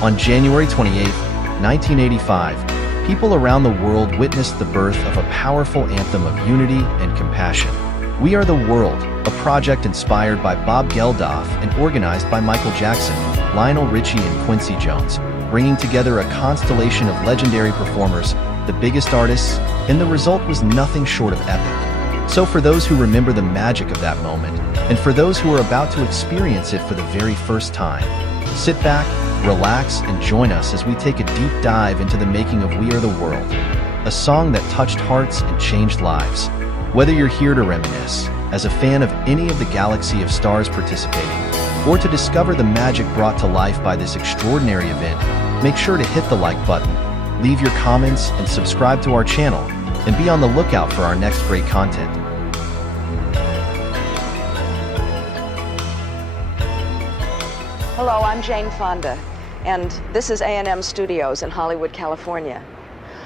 On January 28, 1985, people around the world witnessed the birth of a powerful anthem of unity and compassion. We Are the World, a project inspired by Bob Geldof and organized by Michael Jackson, Lionel Richie and Quincy Jones, bringing together a constellation of legendary performers, the biggest artists, and the result was nothing short of epic. So for those who remember the magic of that moment, and for those who are about to experience it for the very first time, sit back, relax, and join us as we take a deep dive into the making of We Are the World, a song that touched hearts and changed lives. Whether you're here to reminisce, as a fan of any of the galaxy of stars participating, or to discover the magic brought to life by this extraordinary event, make sure to hit the like button, leave your comments, and subscribe to our channel, and be on the lookout for our next great content. Hello, I'm Jane Fonda, and this is A&M Studios in Hollywood, California.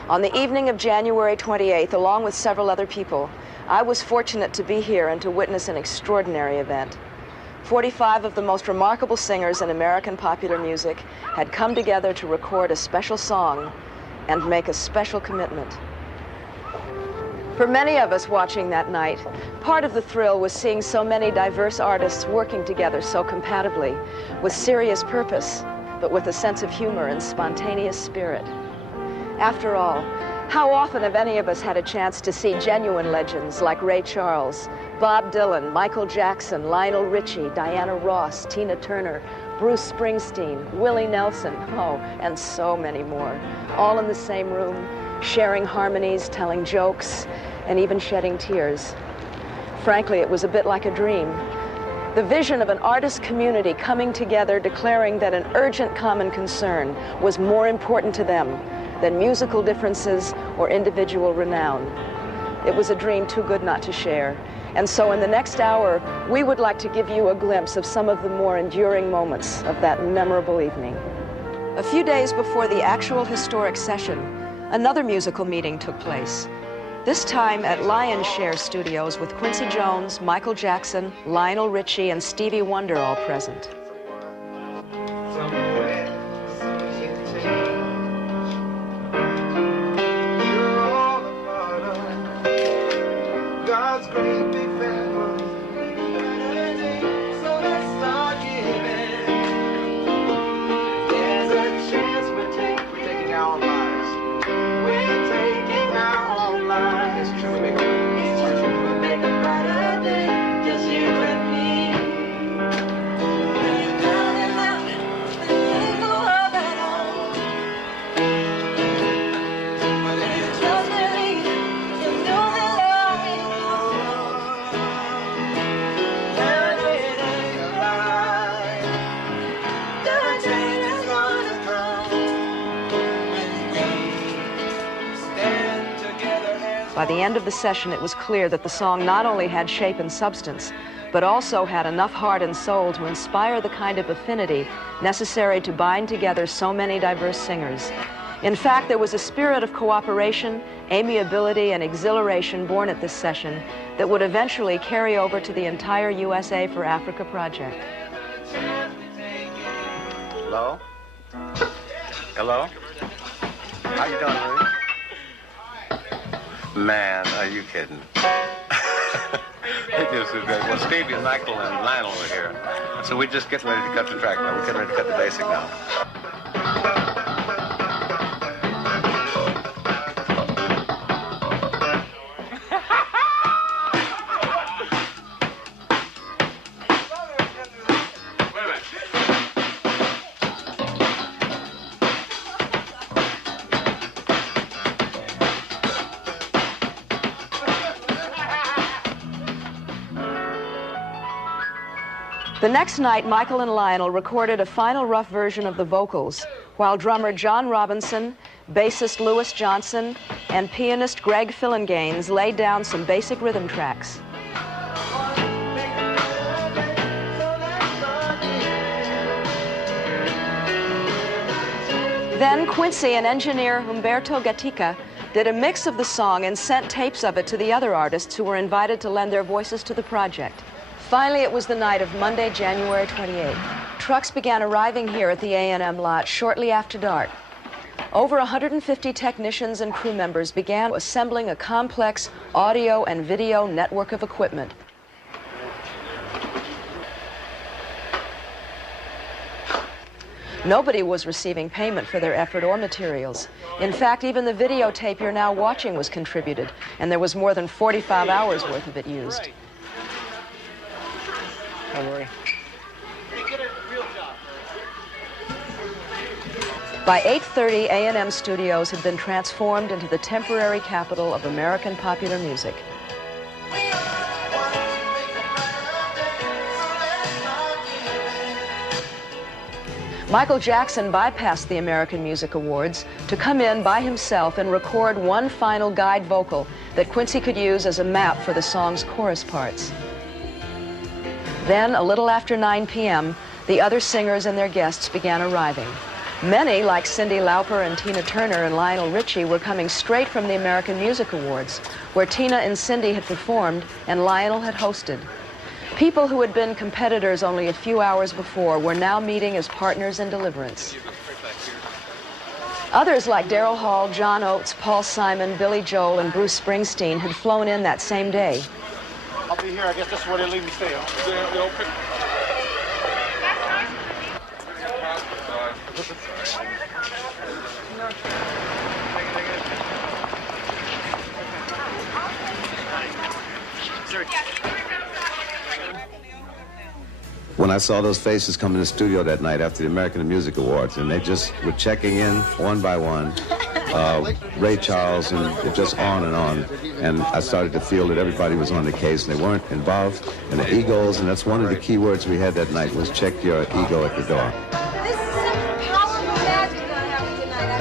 On the evening of January 28th, along with several other people, I was fortunate to be here and to witness an extraordinary event. 45 of the most remarkable singers in American popular music had come together to record a special song and make a special commitment. For many of us watching that night, part of the thrill was seeing so many diverse artists working together so compatibly, with serious purpose, but with a sense of humor and spontaneous spirit. After all, how often have any of us had a chance to see genuine legends like Ray Charles, Bob Dylan, Michael Jackson, Lionel Richie, Diana Ross, Tina Turner, Bruce Springsteen, Willie Nelson, and so many more, all in the same room, sharing harmonies, telling jokes, and even shedding tears. Frankly, it was a bit like a dream. The vision of an artist community coming together, declaring that an urgent common concern was more important to them than musical differences or individual renown. It was a dream too good not to share. And so in the next hour, we would like to give you a glimpse of some of the more enduring moments of that memorable evening. A few days before the actual historic session, another musical meeting took place. This time at Lion's Share Studios with Quincy Jones, Michael Jackson, Lionel Richie, and Stevie Wonder all present. By the end of the session, it was clear that the song not only had shape and substance, but also had enough heart and soul to inspire the kind of affinity necessary to bind together so many diverse singers. In fact, there was a spirit of cooperation, amiability, and exhilaration born at this session that would eventually carry over to the entire USA for Africa project. Hello? Hello? How you doing, Ruth? Man, are you kidding? It just was great. Well, Stevie, Michael, and Lionel were here. So we're just getting ready to cut the track now. We're getting ready to cut the basic now. The next night, Michael and Lionel recorded a final rough version of the vocals, while drummer John Robinson, bassist Louis Johnson, and pianist Greg Phillinganes laid down some basic rhythm tracks. Then Quincy and engineer Humberto Gatica did a mix of the song and sent tapes of it to the other artists who were invited to lend their voices to the project. Finally, it was the night of Monday, January 28th. trucks began arriving here at the A&M lot shortly after dark. Over 150 technicians and crew members began assembling a complex audio and video network of equipment. Nobody was receiving payment for their effort or materials. In fact, even the videotape you're now watching was contributed, and there was more than 45 hours worth of it used. Don't worry. By 8:30, A&M Studios had been transformed into the temporary capital of American popular music. Michael Jackson bypassed the American Music Awards to come in by himself and record one final guide vocal that Quincy could use as a map for the song's chorus parts. Then, a little after 9 p.m., the other singers and their guests began arriving. Many, like Cyndi Lauper and Tina Turner and Lionel Richie, were coming straight from the American Music Awards, where Tina and Cyndi had performed and Lionel had hosted. People who had been competitors only a few hours before were now meeting as partners in deliverance. Others like Daryl Hall, John Oates, Paul Simon, Billy Joel, and Bruce Springsteen had flown in that same day. I'll be here. I guess that's where they leave me stay. When I saw those faces come in the studio that night after the American Music Awards, and they just were checking in one by one, Ray Charles, and it just on, and I started to feel that everybody was on the case, and they weren't involved in the egos, and that's one of the key words we had that night was check your ego at the door. This is such powerful magic I have tonight. I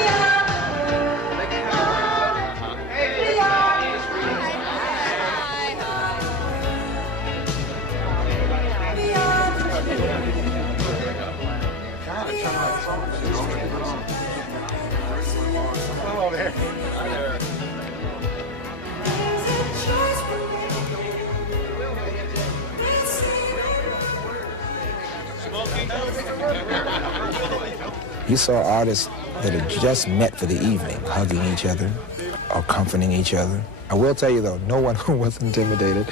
feel Hello there. Hi there. You saw artists that had just met for the evening, hugging each other or comforting each other. I will tell you, though, no one was intimidated.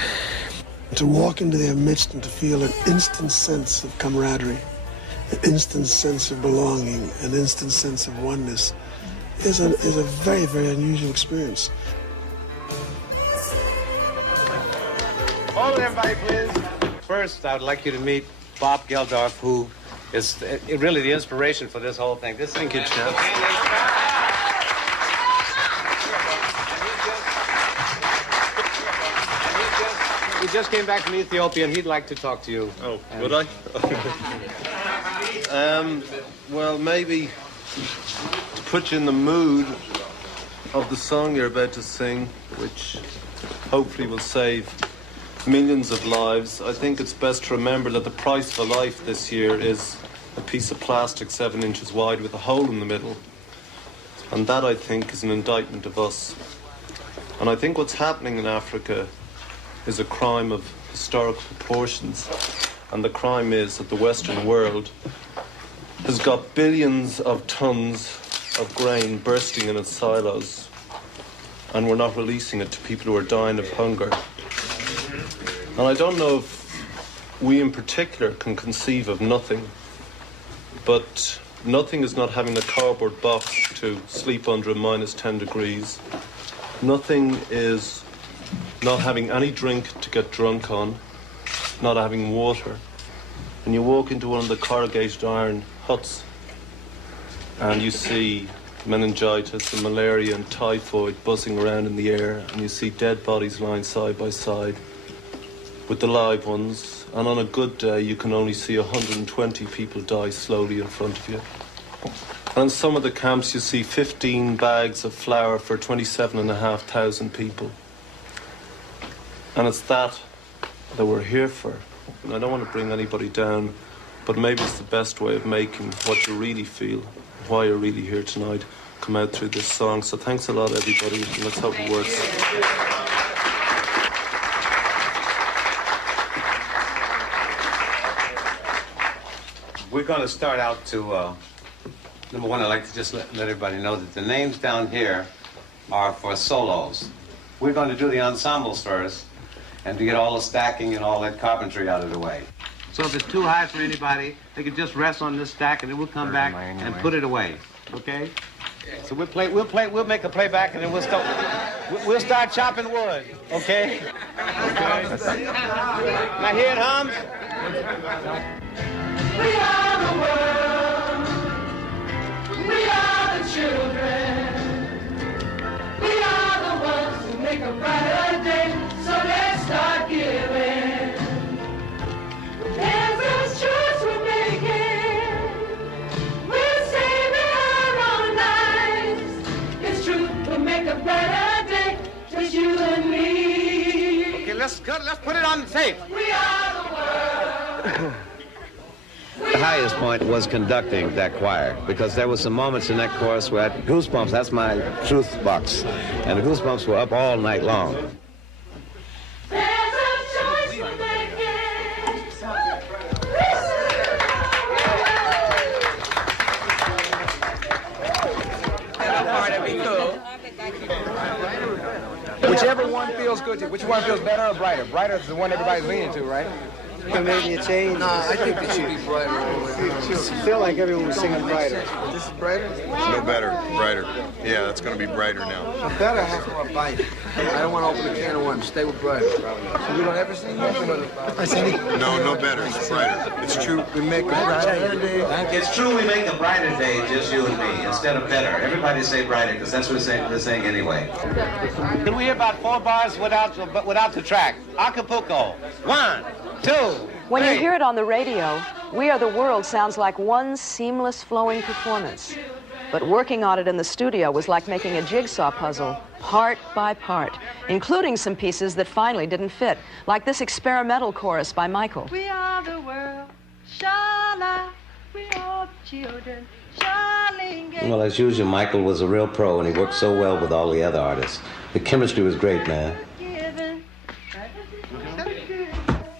To walk into their midst and to feel an instant sense of camaraderie, an instant sense of belonging, an instant sense of oneness is a very, very unusual experience. Hold it, everybody, please. First, I would like you to meet Bob Geldof, who is really the inspiration for this whole thing. Thank you, Jeff. He just came back from Ethiopia, and he'd like to talk to you. Oh, would I? Well, maybe to put you in the mood of the song you're about to sing, which hopefully will save millions of lives, I think it's best to remember that the price of a life this year is a piece of plastic 7 inches wide with a hole in the middle. And that, I think, is an indictment of us. And I think what's happening in Africa is a crime of historical proportions. And the crime is that the Western world has got billions of tons of grain bursting in its silos, and we're not releasing it to people who are dying of hunger. And I don't know if we in particular can conceive of nothing, but nothing is not having a cardboard box to sleep under at -10 degrees. Nothing is not having any drink to get drunk on, not having water. And you walk into one of the corrugated iron huts and you see meningitis and malaria and typhoid buzzing around in the air, and you see dead bodies lying side by side with the live ones, and on a good day you can only see 120 people die slowly in front of you. And in some of the camps you see 15 bags of flour for 27,500 people. And it's that we're here for. And I don't want to bring anybody down, but maybe it's the best way of making what you really feel, why you're really here tonight, come out through this song. So thanks a lot, everybody, and let's hope it works. We're going to start out to, number one, I'd like to just let everybody know that the names down here are for solos. We're going to do the ensembles first, and to get all the stacking and all that carpentry out of the way. So if it's too high for anybody, they can just rest on this stack, and then we'll come back and put it away. Okay? So we'll make a playback, and then we'll start chopping wood. Okay? Okay. Now here it hums. We are the world. We are the children. We are the ones who make a brighter day. So let's start giving. There's a choice we're making. We're saving our own lives. It's true, we'll make a brighter day. Just you and me. Okay, let's put it on the tape. We are the world. The highest point was conducting that choir, because there were some moments in that chorus where I had goosebumps. That's my truth box. And the goosebumps were up all night long. There's a choice we're making. Whichever one feels good to you. Which one feels better or brighter? Brighter is the one everybody's leaning to, right? Maybe a change. No, I think it should be brighter. I feel like everyone was singing brighter. This is brighter? No better, brighter. Yeah, that's going to be brighter now. Better has more bite. I don't want to open a can of worms. Stay with brighter. So we don't ever sing nothing. No better. It's brighter. It's true. We make a brighter day. It's true we make a brighter day, just you and me, instead of better. Everybody say brighter, because that's what we're saying anyway. Can we hear about 4 bars without the track? Acapulco. 1, 2, When 3. you hear it on the radio, We Are the World sounds like one seamless, flowing performance. But working on it in the studio was like making a jigsaw puzzle, part by part, including some pieces that finally didn't fit, like this experimental chorus by Michael. We are the world. Shala. We are the children. Shalinga. Well, as usual, Michael was a real pro, and he worked so well with all the other artists. The chemistry was great, man.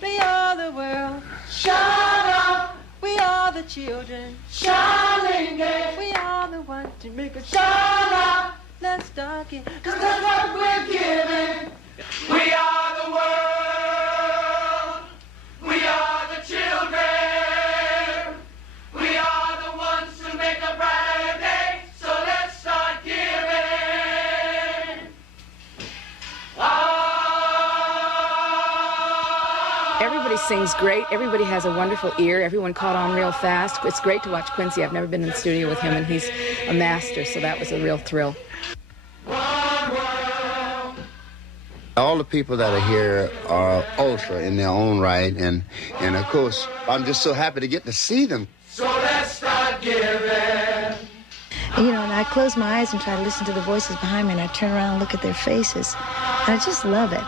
We are the world. Shala. We are the children. Shalinga. We are the ones to make a shala. Let's start it. 'Cause that's what we're giving. We are the world. We are the children. We are the ones who make a brighter day. So let's start giving. Everybody sings great. Everybody has a wonderful ear. Everyone caught on real fast. It's great to watch Quincy. I've never been in the studio with him, and he's a master, so that was a real thrill. All the people that are here are ultra in their own right, and of course, I'm just so happy to get to see them. So let's start giving. You know, and I close my eyes and try to listen to the voices behind me, and I turn around and look at their faces. And I just love it.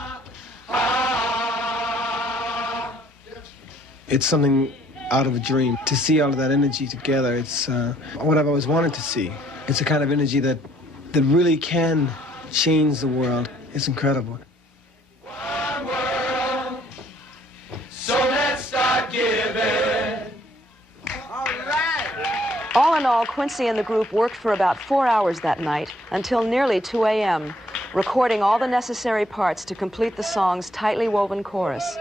It's something out of a dream. To see all of that energy together, it's what I've always wanted to see. It's a kind of energy that really can change the world. It's incredible. So let's start giving. All in all, Quincy and the group worked for about 4 hours that night until nearly 2 a.m., recording all the necessary parts to complete the song's tightly woven chorus.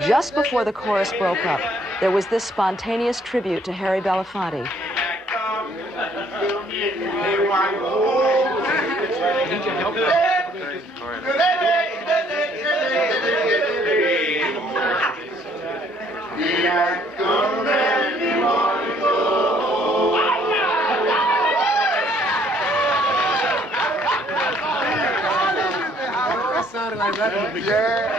Just before the chorus broke up, there was this spontaneous tribute to Harry Belafonte. That sounded like that in the beginning.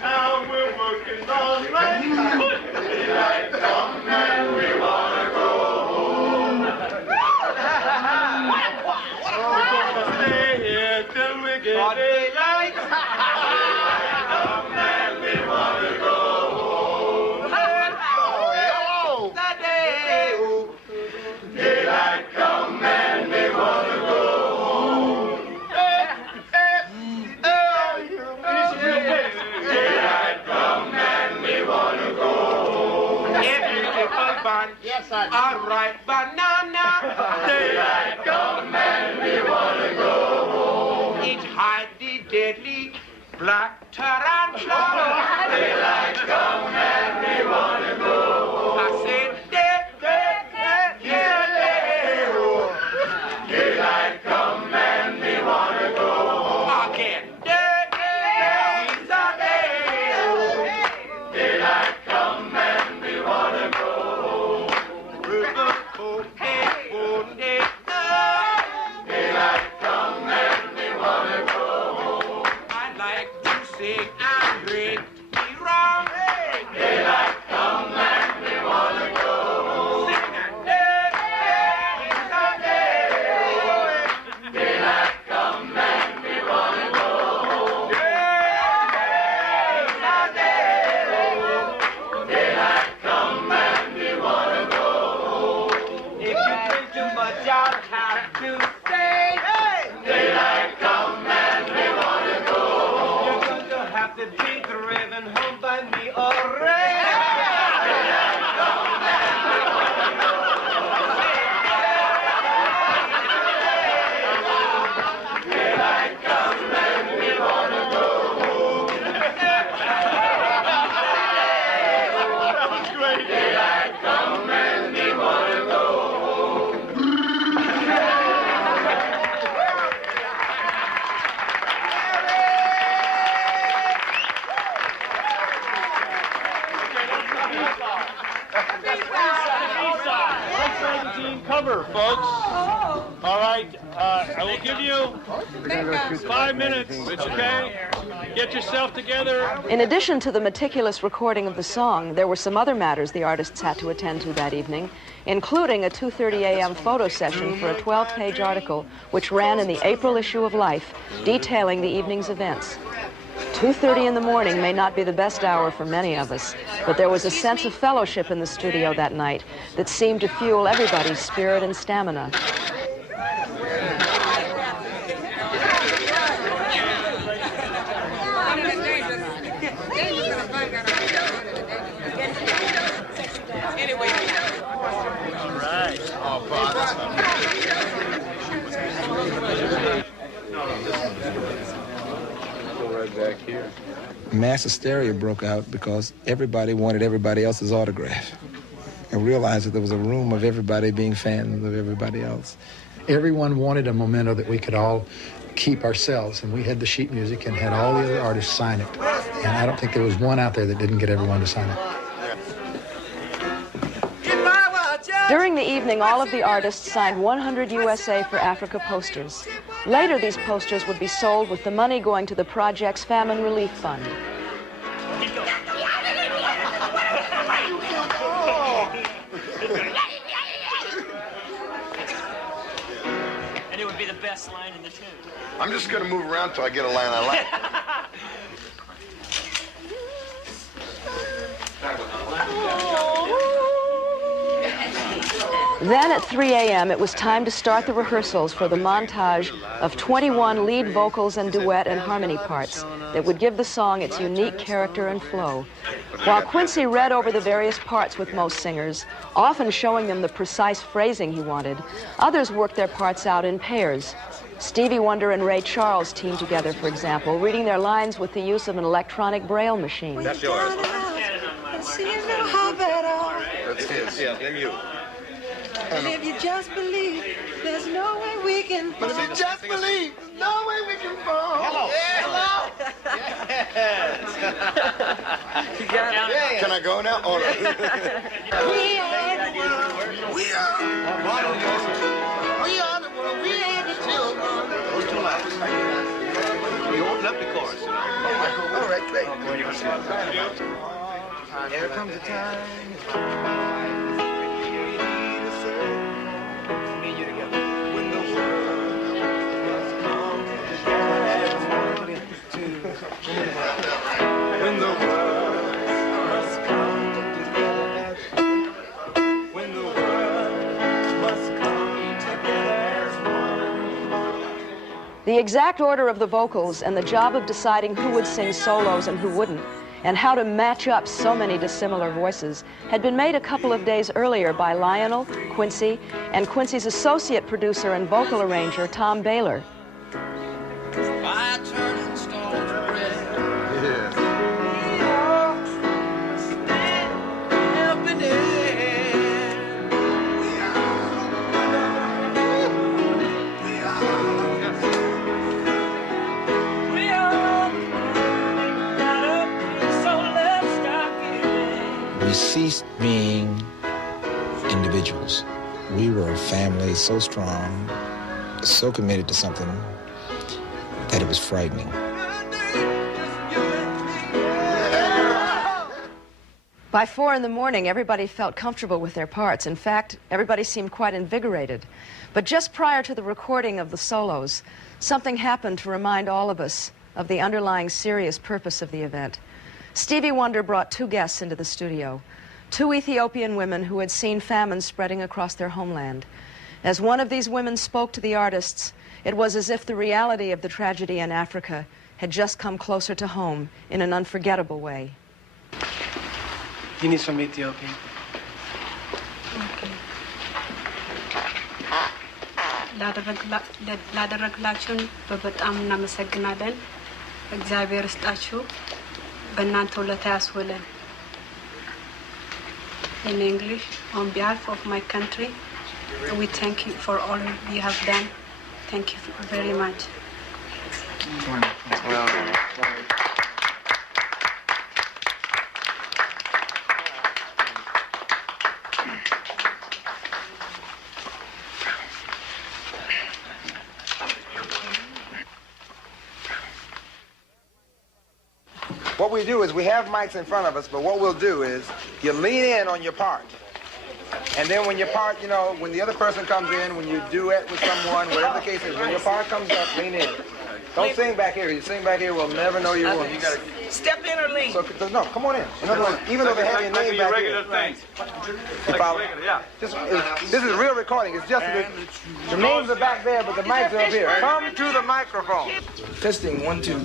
Now we're working all night. Daylight come and we wanna go home. Stay here till we get daylight. Daylight come and we wanna go home. That day, daylight come and we wanna go home. Daylight come and bun. Yes, I do. All right, banana. Daylight come and we wanna go home. It's hide the deadly black tarantula. Daylight come and we wanna go home. I said daylight come and we wanna go home. Again. Daylight come and we wanna go home. Daylight come and we wanna go home. I like to sing and drink me wrong. Daylight come and we wanna go home. Sing and daylight come and we wanna go home. Daylight come and we wanna go home. If you drink too much, I'll have to stay. Daylight come and we wanna go home. You're going to have to be driven home by me already. Daylight come and we wanna go home. Daylight come and we wanna go home. Daylight come and we wanna go home. Cover, folks. All right, I will give you 5 minutes, okay? Get yourself together. In addition to the meticulous recording of the song, there were some other matters the artists had to attend to that evening, including a 2:30 a.m. photo session for a 12-page article which ran in the April issue of Life, detailing the evening's events. 2:30 in the morning may not be the best hour for many of us, but there was a sense of fellowship in the studio that night that seemed to fuel everybody's spirit and stamina. Back here. Mass hysteria broke out because everybody wanted everybody else's autograph. I realized that there was a room of everybody being fans of everybody else. Everyone wanted a memento that we could all keep ourselves, and we had the sheet music and had all the other artists sign it. And I don't think there was one out there that didn't get everyone to sign it. During the evening, all of the artists signed 100 USA for Africa posters. Later, these posters would be sold with the money going to the project's Famine Relief Fund. And it would be the best line in the tune. I'm just going to move around till I get a line I like. Then at 3 a.m., it was time to start the rehearsals for the montage of 21 lead vocals and duet and harmony parts that would give the song its unique character and flow. While Quincy read over the various parts with most singers, often showing them the precise phrasing he wanted, others worked their parts out in pairs. Stevie Wonder and Ray Charles teamed together, for example, reading their lines with the use of an electronic braille machine. That's yours. That's his. Yeah, then you. And if you just believe, there's no way we can fall. But if you just believe, there's no way we can fall. Hello. Hello. Yes. You got it. Yeah. Can I go now? Oh, no. We are the world. We are the world. We are the children. Those two lines. You open up the chorus. All right, great. There comes a time. When the world must come together, when the world must come together as one. The exact order of the vocals and the job of deciding who would sing solos and who wouldn't and how to match up so many dissimilar voices had been made a couple of days earlier by Lionel, Quincy, and Quincy's associate producer and vocal arranger, Tom Baylor. We ceased being individuals. We were a family so strong, so committed to something that it was frightening. By 4 in the morning, everybody felt comfortable with their parts. In fact, everybody seemed quite invigorated. But just prior to the recording of the solos, something happened to remind all of us of the underlying serious purpose of the event. Stevie Wonder brought 2 guests into the studio, 2 Ethiopian women who had seen famine spreading across their homeland. As one of these women spoke to the artists, it was as if the reality of the tragedy in Africa had just come closer to home in an unforgettable way. Guineas from Ethiopia. ላደረግላችሁን በጣም እናመሰግናለን። እግዚአብሔር ይስጣችሁ። በእናንተ ውለታ ያስውለን። In English, on behalf of my country, we thank you for all you have done. Thank you very much. What we do is we have mics in front of us, but what we'll do is you lean in on your part. And then when your part, you know, when the other person comes in, when you duet with someone, whatever the case is, when your part comes up, lean in. Don't sing back here. You sing back here, we'll never know your voice. You gotta step in or lean. So, no, come on in. In other words, even though they have your name back here. Thing. You follow? This is real recording. It's just the names are back there, but the mics are up here. Come to the microphone. Testing, 1, 2.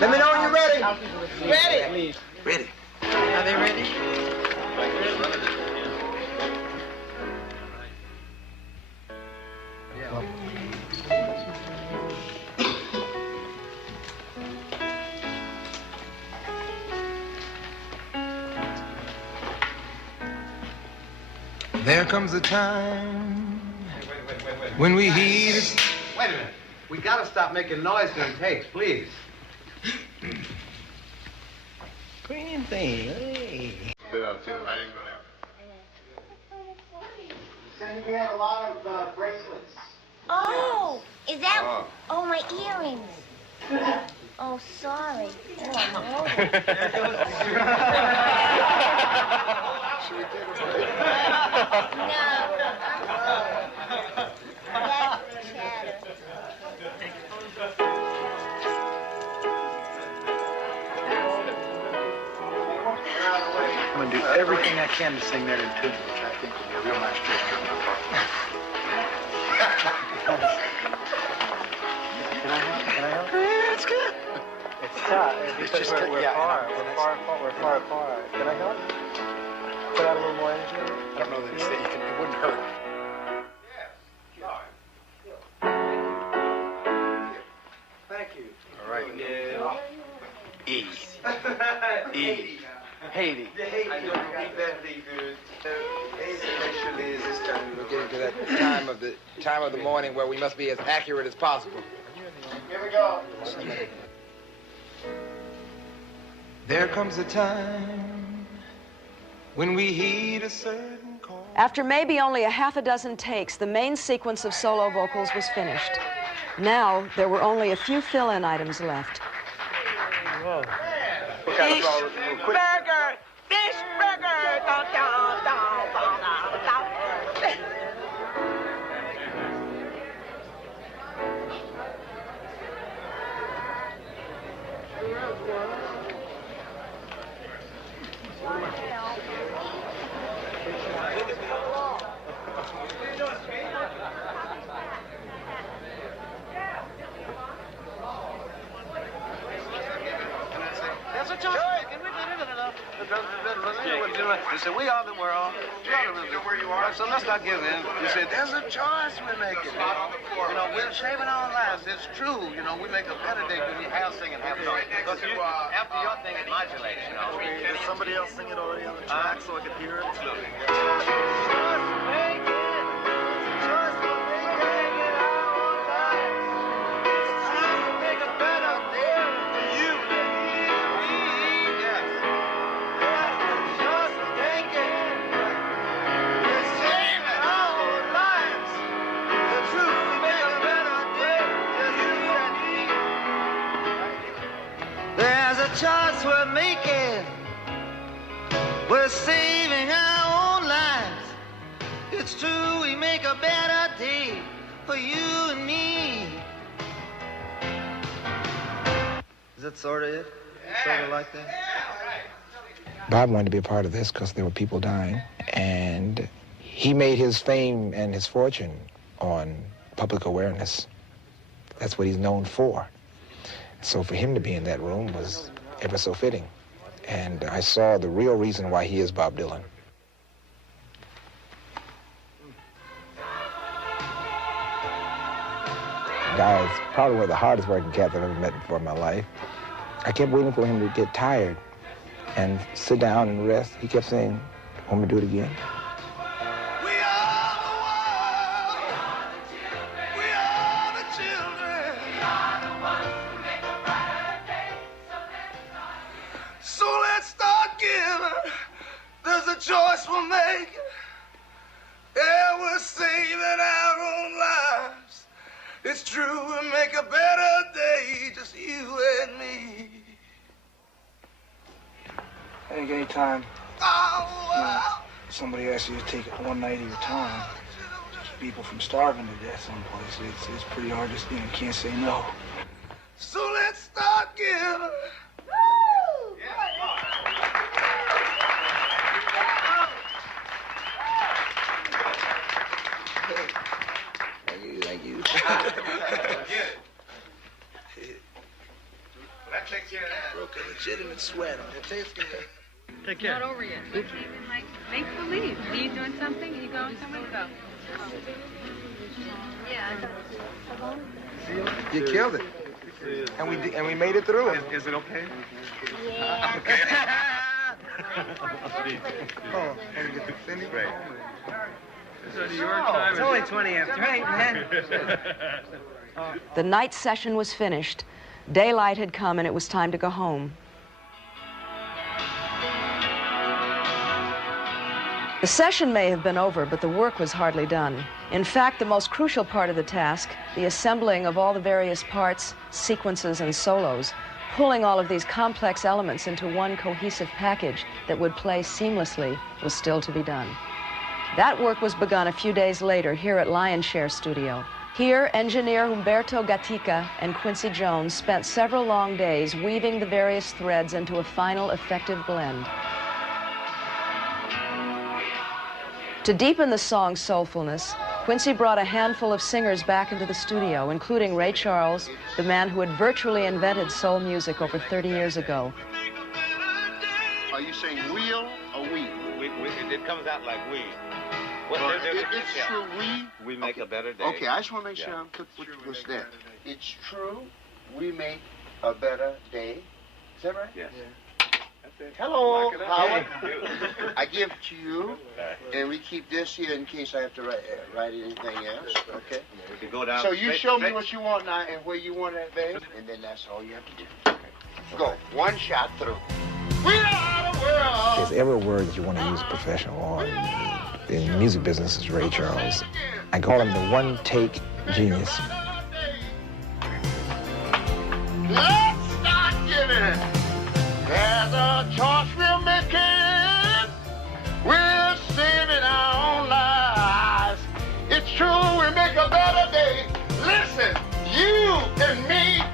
Let me know when you're ready. Ready. Ready. Are they ready? There comes a time when we heed. Wait a minute. We gotta stop making noise during takes, please. Green thing. Hey. We have a lot of bracelets. Oh, is that? Oh, my earrings. Oh, sorry. Oh, no. Should we take No. That's chatter. I'm gonna do everything I can to sing that in tune, which I think will be a real nice gesture on my part. Can I help? Can I help? Yeah, it's good. It's tough. It's just we're far apart. Can I help? Put out a little more energy. I don't know that it's that you can. It wouldn't hurt. Thank you. All right. E. E. Haiti. I know very good. Especially this time we're getting to that time of the morning where we must be as accurate as possible. Here we go. There comes a time when we heed a certain call. After maybe only a half a dozen takes, the main sequence of solo vocals was finished. Now, there were only a few fill-in items left. Whoa. Fish burger! Fish burger! Dun, dun, dun, dun, dun, dun. They said, we are the world. Where you are. So let's not give in. You said, there's a choice we're making. You know, we're saving our lives. It's true. You know, we make a better day when you have singing, have song. Because after your thing, it modulates, you know. Did somebody else sing it already on the track so I could hear it? Choice we're making, we're saving our own lives. It's true, we make a better day for you and me. Is that sort of it? Sort of like that? Bob wanted to be a part of this because there were people dying, and he made his fame and his fortune on public awareness. That's what he's known for. So for him to be in that room was ever so fitting. And I saw the real reason why he is Bob Dylan. Guy is probably one of the hardest working cats I've ever met before in my life. I kept waiting for him to get tired and sit down and rest. He kept saying, "Want me to do it again?" Choice we're making, yeah, we're saving our own lives. It's true, we'll make a better day, just you and me. I think any time somebody asks you to take one night of your time, keep people from starving to death someplace, it's pretty hard to, you can't say no. So let's start giving. Thank you. That takes care of that. Broke a legitimate sweat on it. Takes care of that. Take care. Not over yet. You can't even make believe. Are you doing something? Are you going somewhere? Go. Yeah. You killed it. And we made it through it. Is it okay? Yeah. Oh, Cindy? Great. It's your time. It's only 20 after 8, man. The night session was finished. Daylight had come and it was time to go home. The session may have been over, but the work was hardly done. In fact, the most crucial part of the task, the assembling of all the various parts, sequences, and solos, pulling all of these complex elements into one cohesive package that would play seamlessly, was still to be done. That work was begun a few days later here at Lionshare Studio. Here, engineer Humberto Gatica and Quincy Jones spent several long days weaving the various threads into a final effective blend. To deepen the song's soulfulness, Quincy brought a handful of singers back into the studio, including Ray Charles, the man who had virtually invented soul music over 30 years ago. Are you saying wheel or we? It comes out like we. It's true, we make a better day. Okay, I just want to make sure I'm put what's there. It's true, we make a better day. Is that right? Yes. That's it. Hello, Howard. I give it to you, and we keep this here in case I have to write anything else. Okay. We can go down. So you show me what you want now and where you want that bass, and then that's all you have to do. Okay. Go. One shot through. We are the world. If there's ever a word that you want to use professional on in the music business is Ray Charles. I call him the one-take genius. Let's start giving. There's a choice we're making. We're saving our own lives. It's true, we make a better day. Listen, you and me.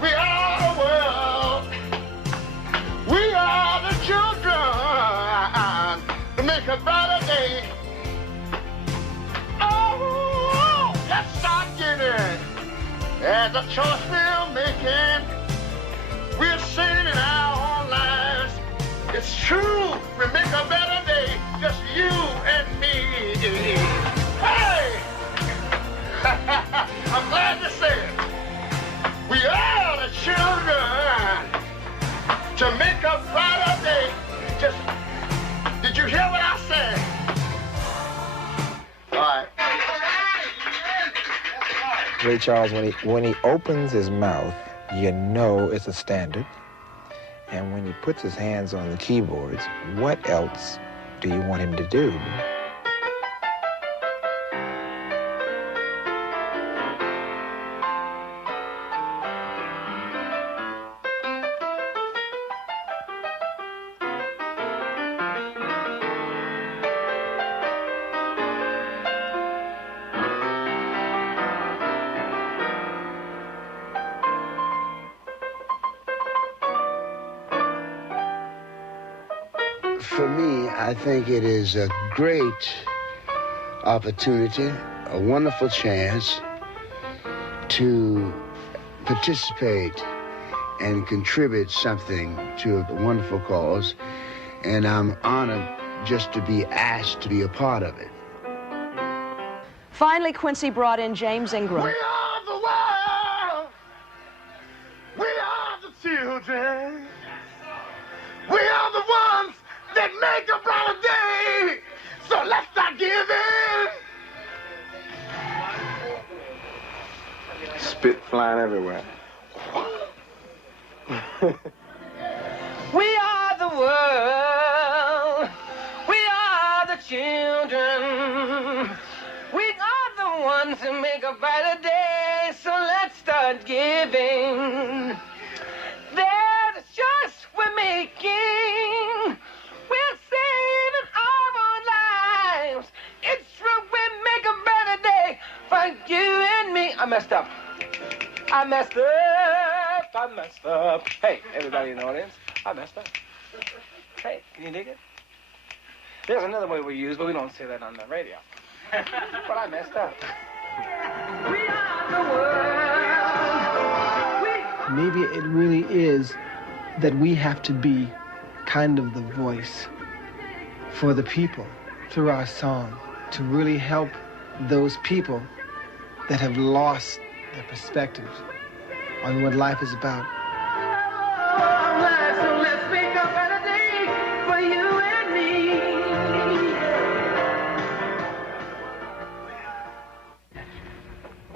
We are the world. We are the children. To make a better day. Oh, let's start giving. There's a choice we're making. We're true, we make a better day, just you and me. Hey! I'm glad to say it. We are the children to make a brighter day. Just, did you hear what I said? All right. Ray Charles, when he opens his mouth, you know it's a standard. And when he puts his hands on the keyboards, what else do you want him to do? For me, I think it is a great opportunity, a wonderful chance to participate and contribute something to a wonderful cause, and I'm honored just to be asked to be a part of it. Finally, Quincy brought in James Ingram. We are the world. We are the children. We are the ones that make a brighter day. So let's start giving. Spit flying everywhere. We are the world. We are the children. We are the ones who make a brighter day. So let's start giving. There's a choice we're making. We're saving our own lives. It's true, we make a better day for you and me. I messed up. I messed up. Hey, everybody in the audience, I messed up. Hey, can you dig it? There's another way we use, but we don't say that on the radio. But I messed up. We are the world. Maybe it really is that we have to be kind of the voice for the people through our song to really help those people that have lost their perspective on what life is about. So let's make a better day for you and me.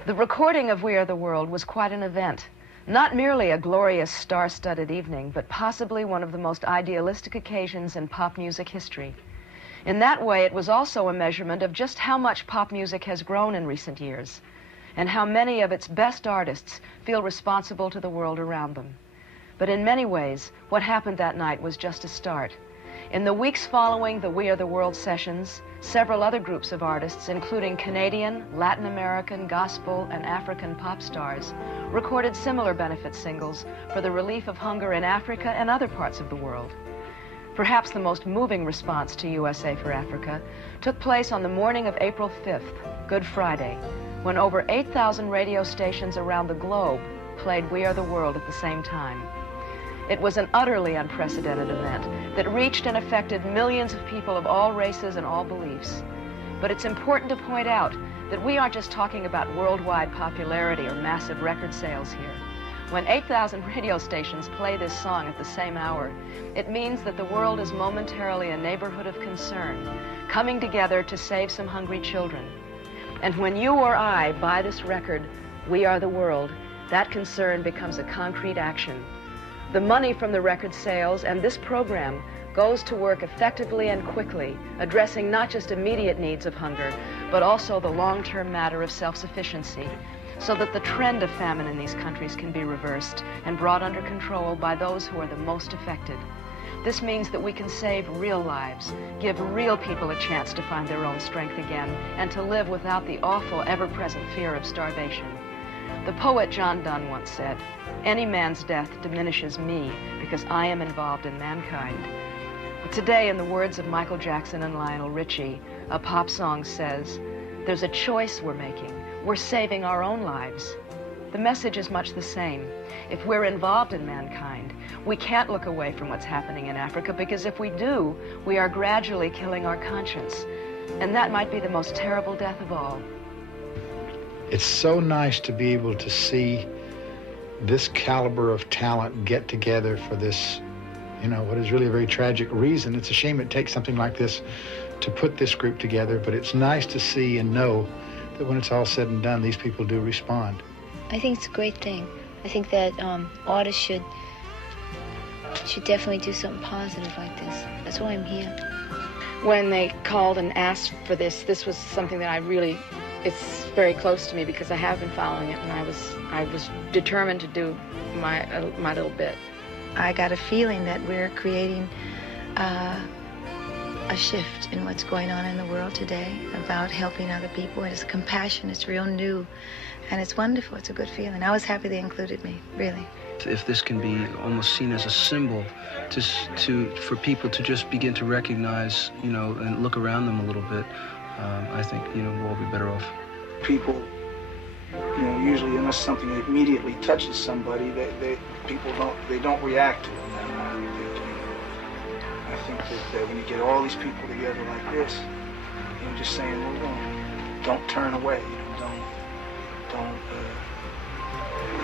The recording of We Are the World was quite an event. Not merely a glorious star-studded evening, but possibly one of the most idealistic occasions in pop music history. In that way, it was also a measurement of just how much pop music has grown in recent years, and how many of its best artists feel responsible to the world around them. But in many ways, what happened that night was just a start. In the weeks following the We Are the World sessions, several other groups of artists, including Canadian, Latin American, gospel, and African pop stars, recorded similar benefit singles for the relief of hunger in Africa and other parts of the world. Perhaps the most moving response to USA for Africa took place on the morning of April 5th, Good Friday, when over 8,000 radio stations around the globe played We Are the World at the same time. It was an utterly unprecedented event that reached and affected millions of people of all races and all beliefs. But it's important to point out that we aren't just talking about worldwide popularity or massive record sales here. When 8,000 radio stations play this song at the same hour, it means that the world is momentarily a neighborhood of concern, coming together to save some hungry children. And when you or I buy this record, We Are the World, that concern becomes a concrete action. The money from the record sales and this program goes to work effectively and quickly, addressing not just immediate needs of hunger, but also the long-term matter of self-sufficiency, so that the trend of famine in these countries can be reversed and brought under control by those who are the most affected. This means that we can save real lives, give real people a chance to find their own strength again, and to live without the awful, ever-present fear of starvation. The poet John Donne once said, "Any man's death diminishes me because I am involved in mankind." But today, in the words of Michael Jackson and Lionel Richie, a pop song says, "There's a choice we're making. We're saving our own lives." The message is much the same. If we're involved in mankind, we can't look away from what's happening in Africa, because if we do, we are gradually killing our conscience. And that might be the most terrible death of all. It's so nice to be able to see this caliber of talent get together for this, you know, what is really a very tragic reason. It's a shame it takes something like this to put this group together, but it's nice to see and know that when it's all said and done, these people do respond. I think it's a great thing. I think that artists should definitely do something positive like this. That's why I'm here. When they called and asked for this, this was something that it's very close to me because I have been following it, and I was determined to do my little bit. I got a feeling that we're creating a shift in what's going on in the world today about helping other people. It's compassion. It's real new, and it's wonderful. It's a good feeling. I was happy they included me, really. If this can be almost seen as a symbol for people to just begin to recognize, you know, and look around them a little bit, I think, you know, we'll all be better off. People, you know, usually unless something immediately touches somebody, people don't react to it. I think that when you get all these people together like this, you know, just saying, well, don't turn away, you know, don't.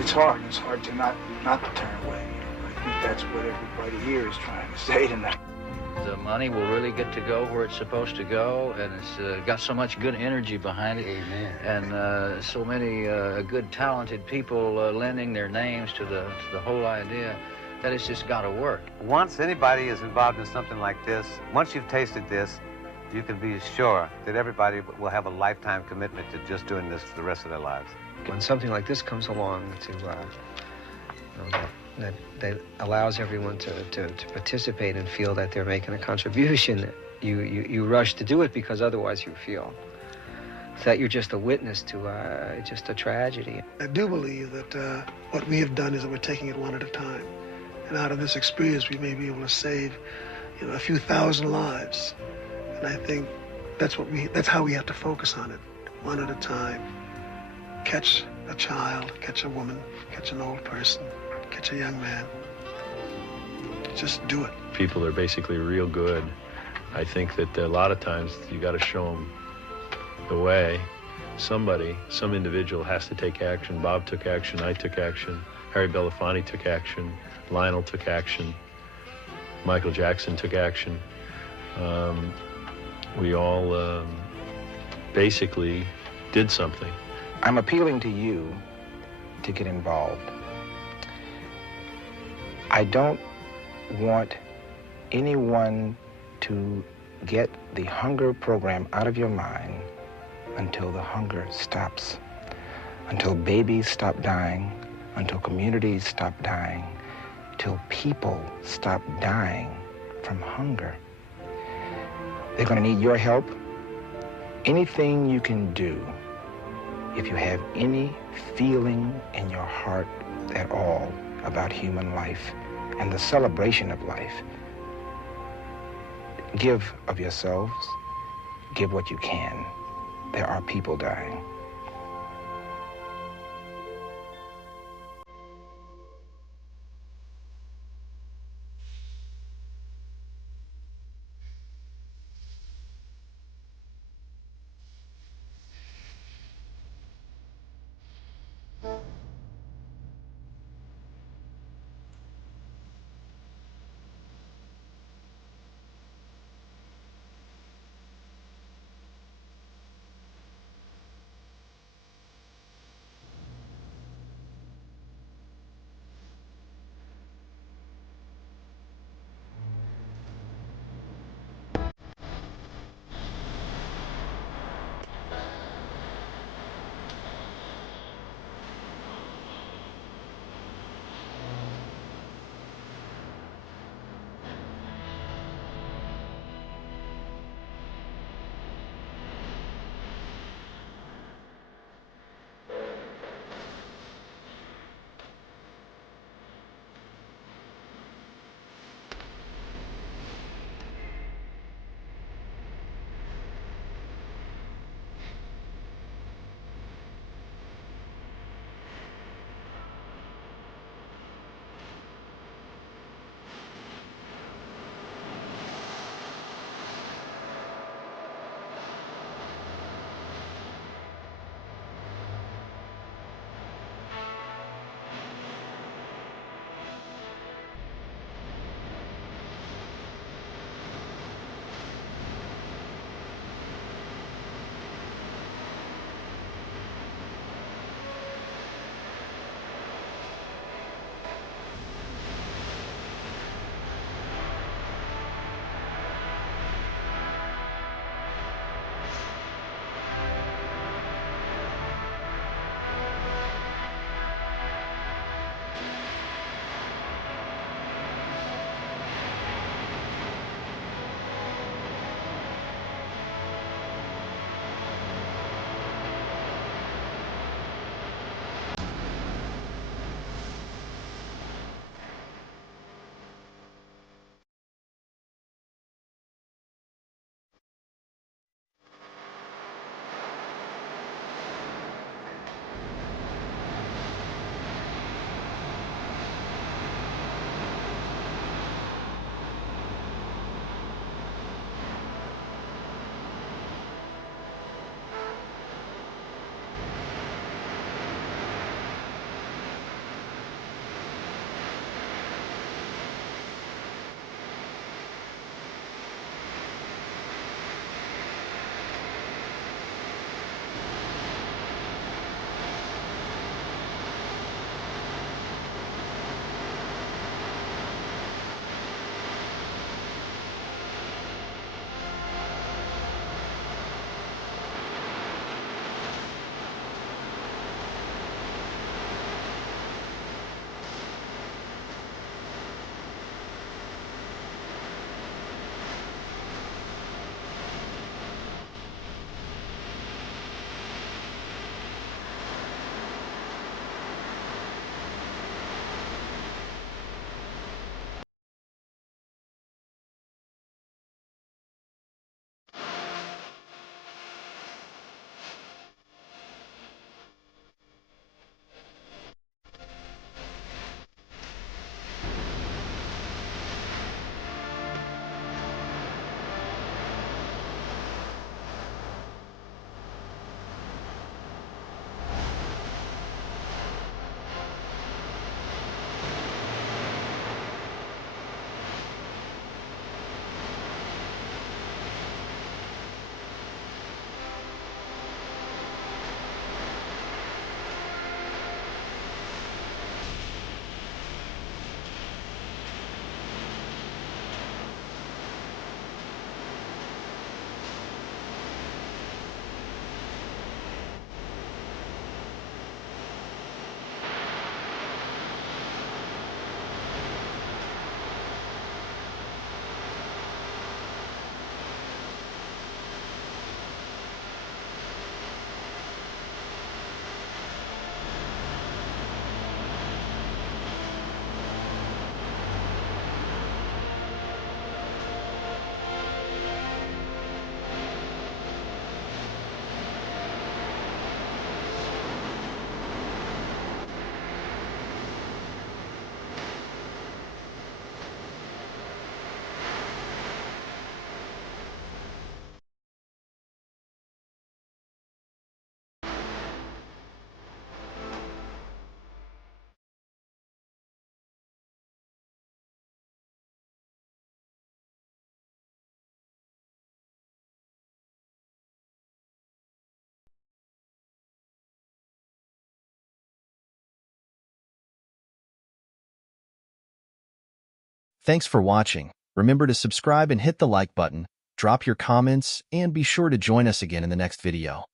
It's hard. It's hard to not to turn away. You know, I think that's what everybody here is trying to say tonight. The money will really get to go where it's supposed to go, and it's got so much good energy behind it. Amen. And so many good, talented people lending their names to the whole idea that it's just got to work. Once anybody is involved in something like this, once you've tasted this, you can be sure that everybody will have a lifetime commitment to just doing this for the rest of their lives. When something like this comes along that allows everyone to participate and feel that they're making a contribution, you rush to do it, because otherwise you feel that you're just a witness to just a tragedy. I do believe that what we have done is that we're taking it one at a time. And out of this experience, we may be able to save, you know, a few thousand lives. And I think that's how we have to focus on it, one at a time. Catch a child, catch a woman, catch an old person, catch a young man. Just do it. People are basically real good. I think that a lot of times you got to show them the way. Some individual has to take action. Bob took action, I took action, Harry Belafonte took action, Lionel took action, Michael Jackson took action. We all basically did something. I'm appealing to you to get involved. I don't want anyone to get the hunger program out of your mind until the hunger stops, until babies stop dying, until communities stop dying, till people stop dying from hunger. They're going to need your help. Anything you can do, if you have any feeling in your heart at all about human life and the celebration of life, give of yourselves, give what you can. There are people dying. Thanks for watching. Remember to subscribe and hit the like button, drop your comments, and be sure to join us again in the next video.